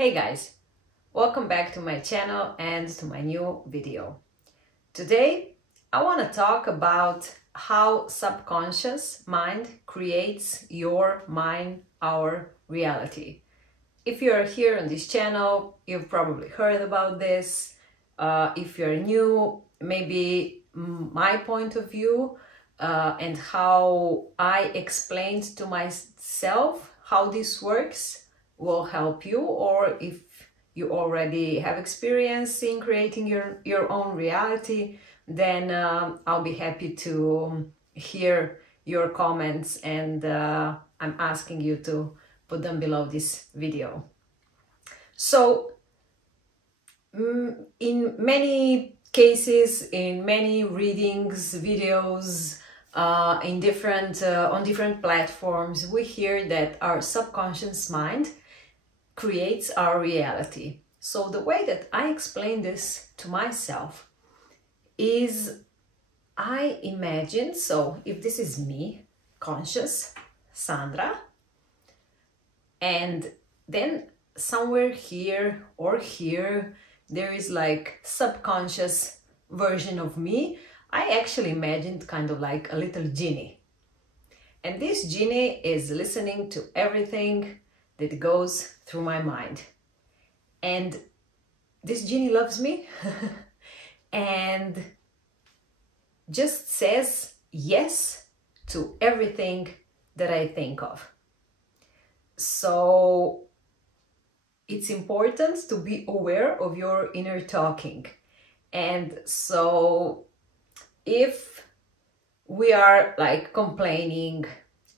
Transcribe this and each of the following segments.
Hey guys, welcome back to my channel and to my new video. Today I want to talk about how subconscious mind creates your mind, our reality. If you're here on this channel, you've probably heard about this. If you're new, maybe my point of view and how I explained to myself how this works will help you, or if you already have experience in creating your own reality, then I'll be happy to hear your comments, and I'm asking you to put them below this video. So in many cases, in many readings, videos, on different platforms, we hear that our subconscious mind creates our reality. So the way that I explain this to myself is I imagine, so if this is me, conscious, Sandra, and then somewhere here or here, there is like subconscious version of me. I actually imagined kind of like a little genie. And this genie is listening to everything that goes through my mind. And this genie loves me and just says yes to everything that I think of. So it's important to be aware of your inner talking. And so if we are like complaining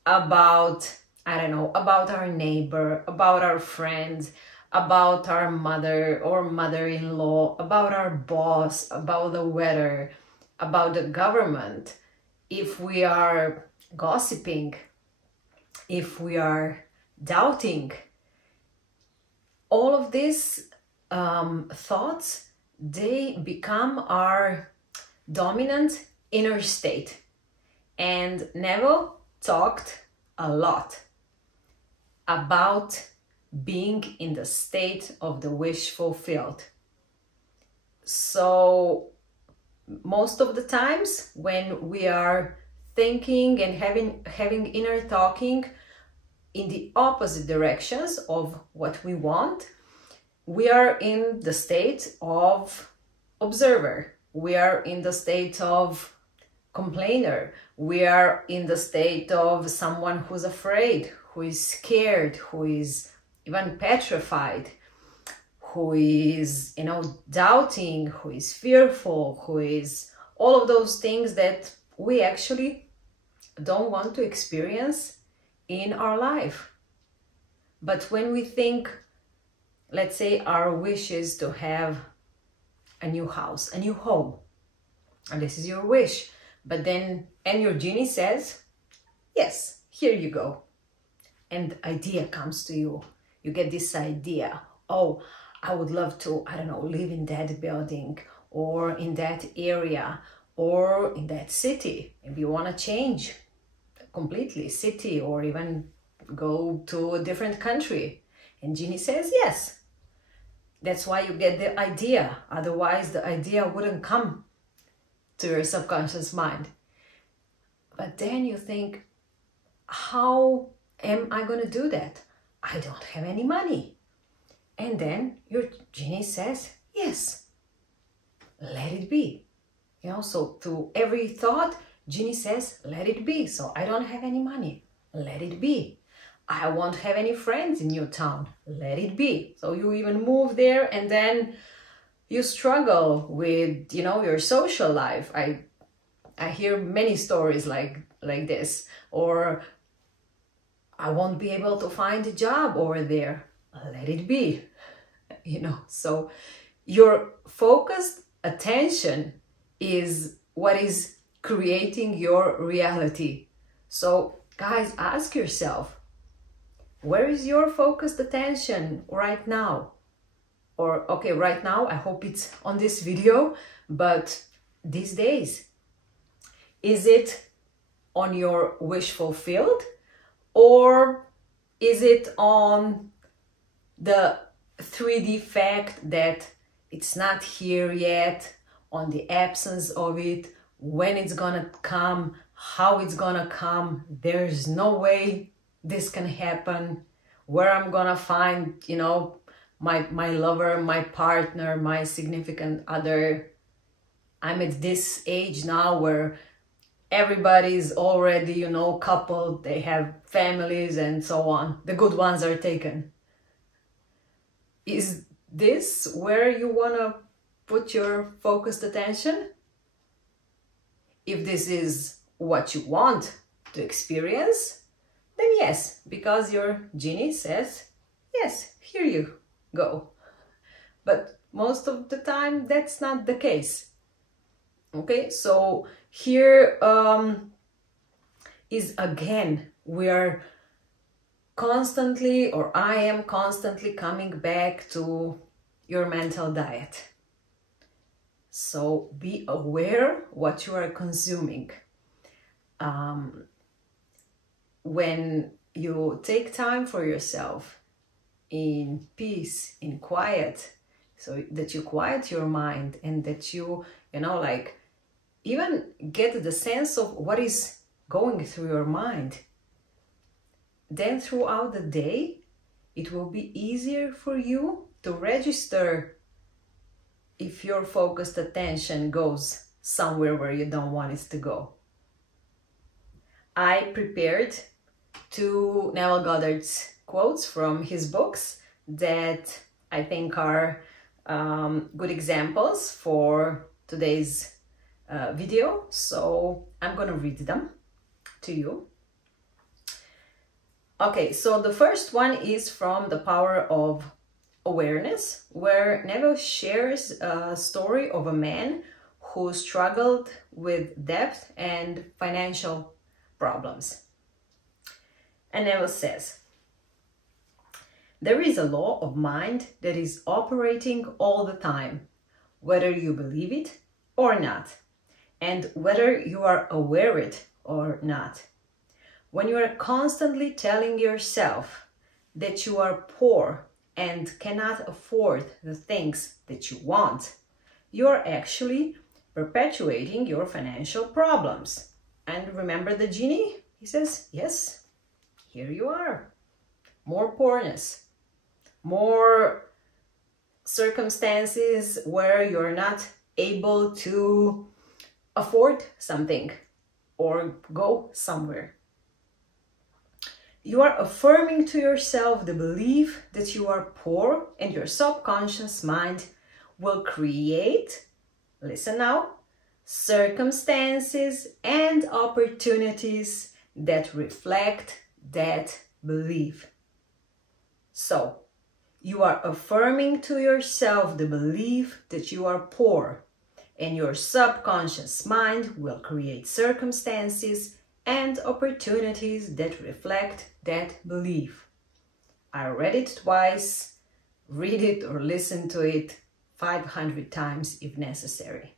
about, I don't know, about our neighbor, about our friends, about our mother or mother-in-law, about our boss, about the weather, about the government, if we are gossiping, if we are doubting, all of these thoughts, they become our dominant inner state. And Neville talked a lot about being in the state of the wish fulfilled. So most of the times when we are thinking and having inner talking in the opposite directions of what we want, we are in the state of observer. We are in the state of complainer. We are in the state of someone who's afraid, who is scared, who is even petrified, who is, doubting, who is fearful, who is all of those things that we actually don't want to experience in our life. But when we think, let's say our wish is to have a new house, a new home, and this is your wish, but then, and your genie says, yes, here you go. And the idea comes to you. You get this idea, oh, I would love to, I don't know, live in that building or in that area or in that city. If you want to change completely city or even go to a different country. And Genie says, yes. That's why you get the idea. Otherwise, the idea wouldn't come to your subconscious mind. But then you think, how am I going to do that? I don't have any money. And then your genie says, yes, let it be. So to every thought, genie says, let it be. So I don't have any money. Let it be. I won't have any friends in your town. Let it be. So you even move there and then you struggle with, your social life. I hear many stories like this. Or I won't be able to find a job over there. Let it be. So your focused attention is what is creating your reality. So guys, ask yourself, where is your focused attention right now? Or, okay, right now, I hope it's on this video, but these days, is it on your wish fulfilled? Or is it on the 3D fact that it's not here yet, on the absence of it, when it's gonna come, how it's gonna come. There's no way this can happen, where I'm gonna find, you know, my lover, my partner, my significant other. I'm at this age now where everybody's already, you know, coupled, they have families and so on. The good ones are taken. Is this where you want to put your focused attention? If this is what you want to experience, then yes, because your genie says, yes, here you go. But most of the time, that's not the case. Okay, so here is again, we are constantly, or I am constantly coming back to your mental diet. So be aware what you are consuming. When you take time for yourself in peace, in quiet, so that you quiet your mind and that you know, like, even get the sense of what is going through your mind, then throughout the day, it will be easier for you to register if your focused attention goes somewhere where you don't want it to go. I prepared 2 Neville Goddard's quotes from his books that I think are good examples for today's video, so I'm gonna read them to you. Okay, so the first one is from The Power of Awareness, where Neville shares a story of a man who struggled with debt and financial problems. And Neville says, there is a law of mind that is operating all the time, whether you believe it or not, and whether you are aware of it or not. When you are constantly telling yourself that you are poor and cannot afford the things that you want, you are actually perpetuating your financial problems. And remember the genie? He says, yes, here you are. More poorness, more circumstances where you're not able to afford something or go somewhere. You are affirming to yourself the belief that you are poor, and your subconscious mind will create, listen now, circumstances and opportunities that reflect that belief. So, you are affirming to yourself the belief that you are poor, and your subconscious mind will create circumstances and opportunities that reflect that belief. I read it twice, read it or listen to it 500 times if necessary.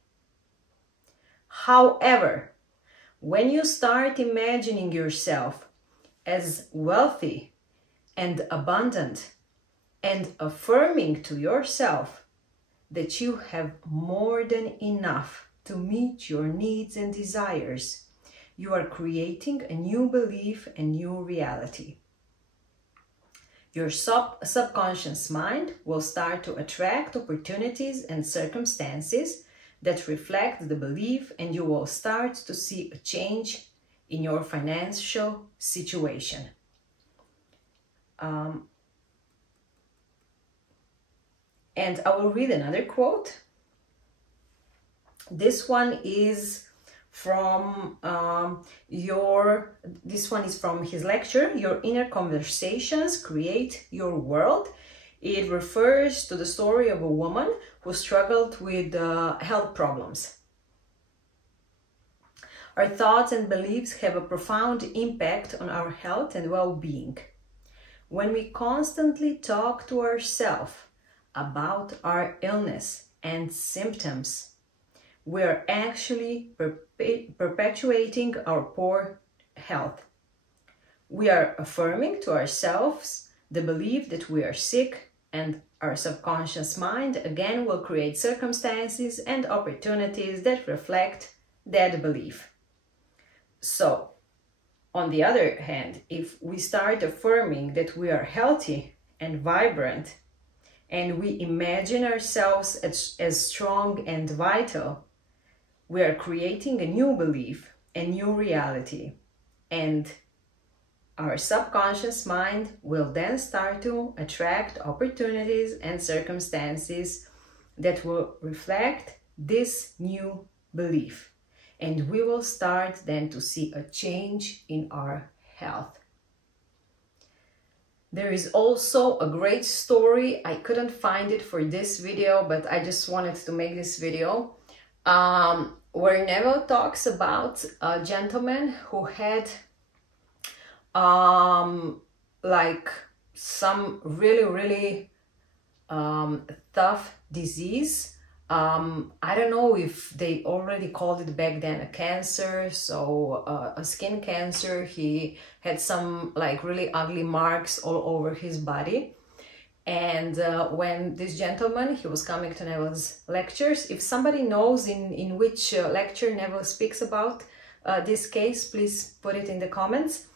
However, when you start imagining yourself as wealthy and abundant and affirming to yourself that you have more than enough to meet your needs and desires, you are creating a new belief and new reality. Your subconscious mind will start to attract opportunities and circumstances that reflect the belief, and you will start to see a change in your financial situation. And I will read another quote. This one is from his lecture, Your Inner Conversations Create Your World. It refers to the story of a woman who struggled with health problems. Our thoughts and beliefs have a profound impact on our health and well-being. When we constantly talk to ourselves about our illness and symptoms, we are actually perpetuating our poor health. We are affirming to ourselves the belief that we are sick And our subconscious mind again will create circumstances and opportunities that reflect that belief. So, on the other hand, if we start affirming that we are healthy and vibrant, and we imagine ourselves as strong and vital, we are creating a new belief, a new reality. And our subconscious mind will then start to attract opportunities and circumstances that will reflect this new belief. And we will start then to see a change in our health. There is also a great story. I couldn't find it for this video, but I just wanted to make this video, where Neville talks about a gentleman who had like some really tough disease. I don't know if they already called it back then a cancer, so a skin cancer. He had some like really ugly marks all over his body. And when this gentleman, he was coming to Neville's lectures. If somebody knows in which lecture Neville speaks about this case, please put it in the comments.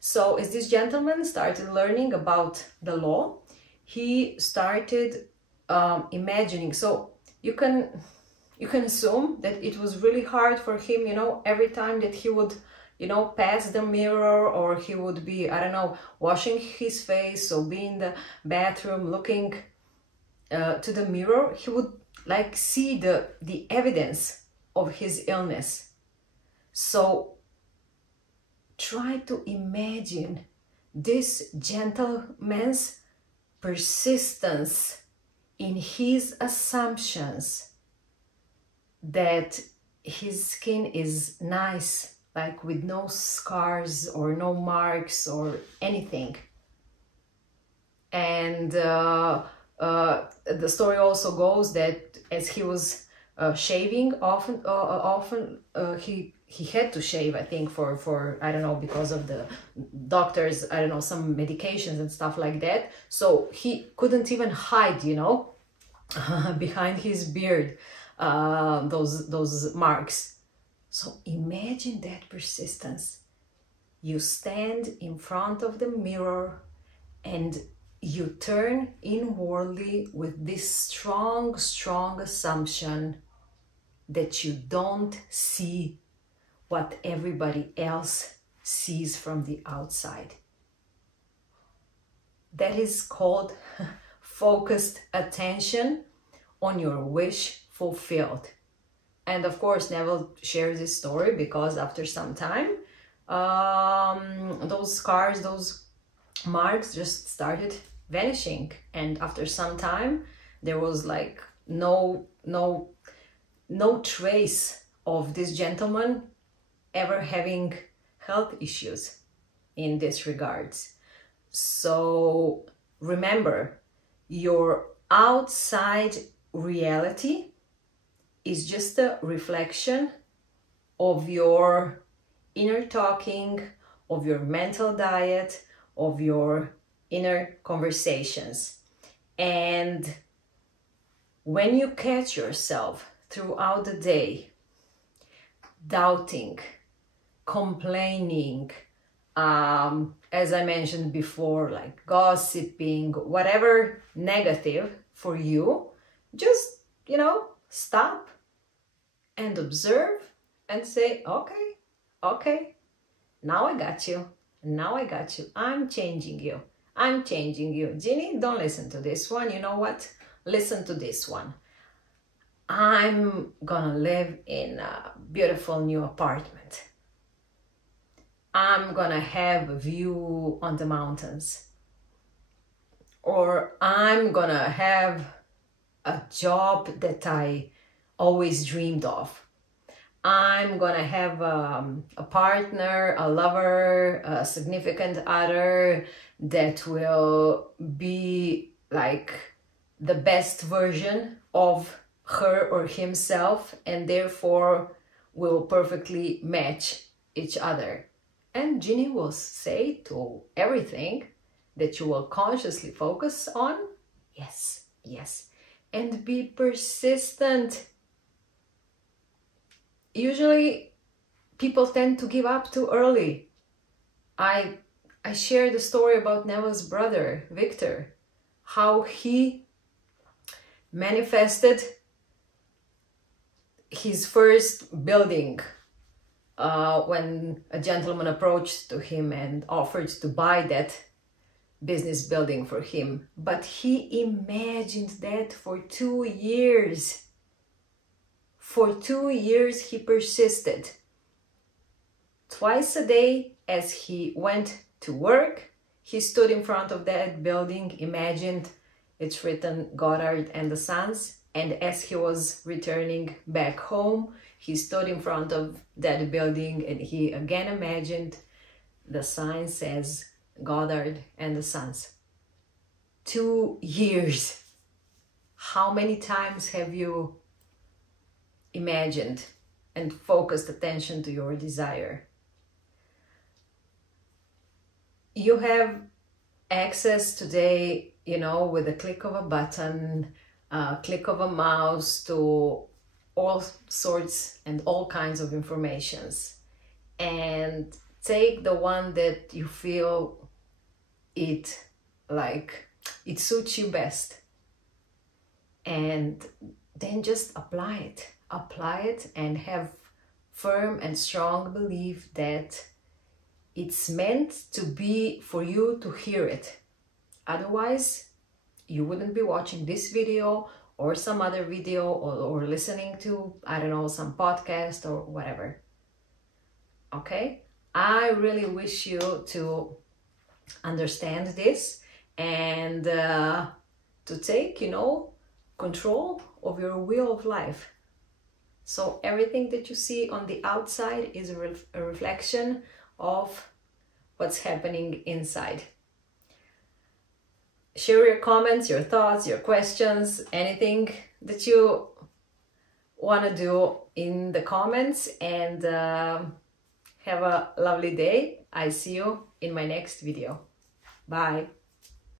So as this gentleman started learning about the law, he started imagining. So you can assume that it was really hard for him, you know, every time that he would, you know, pass the mirror, or he would be, I don't know, washing his face or be in the bathroom looking to the mirror, he would like see the evidence of his illness. So try to imagine this gentleman's persistence in his assumptions that his skin is nice, like with no scars or no marks or anything. And the story also goes that as he was shaving, often he had to shave, I think, for I don't know, because of the doctors, I don't know, some medications and stuff like that. So he couldn't even hide, you know, behind his beard, those marks. So imagine that persistence. You stand in front of the mirror and you turn inwardly with this strong assumption that you don't see what everybody else sees from the outside. That is called focused attention on your wish fulfilled. And of course, Neville shares this story because after some time, those scars, those marks just started vanishing. And after some time, there was like no trace of this gentleman ever having health issues in this regards. So remember, your outside reality is just a reflection of your inner talking, of your mental diet, of your inner conversations. And when you catch yourself throughout the day doubting, complaining, as I mentioned before, like gossiping, whatever negative for you, just, you know, stop and observe and say, okay, now I got you. I'm changing you. Genie, don't listen to this one. You know what? Listen to this one. I'm gonna live in a beautiful new apartment. I'm gonna have a view on the mountains. Or I'm gonna have a job that I always dreamed of. I'm gonna have a partner, a lover, a significant other that will be like the best version of her or himself, and therefore will perfectly match each other. And Genie will say to everything, that you will consciously focus on? Yes, yes. And be persistent. Usually people tend to give up too early. I shared the story about Neville's brother, Victor, how he manifested his first building when a gentleman approached to him and offered to buy that business building for him. But he imagined that for 2 years. For 2 years he persisted. Twice a day as he went to work, he stood in front of that building, imagined it's written Goddard and the Sons, and as he was returning back home, he stood in front of that building and he again imagined the sign says Goddard and the Sons. 2 years. How many times have you imagined and focused attention to your desire? You have access today, you know, with a click of a button, click of a mouse, to all sorts and all kinds of informations, and take the one that you feel it suits you best, and then just apply it and have firm and strong belief that it's meant to be for you to hear it. Otherwise, you wouldn't be watching this video or some other video or listening to, I don't know, some podcast or whatever. Okay? I really wish you to understand this and to take, you know, control of your wheel of life. So everything that you see on the outside is a reflection of what's happening inside. Share your comments, your thoughts, your questions, anything that you want to do in the comments, and have a lovely day. I see you in my next video. Bye.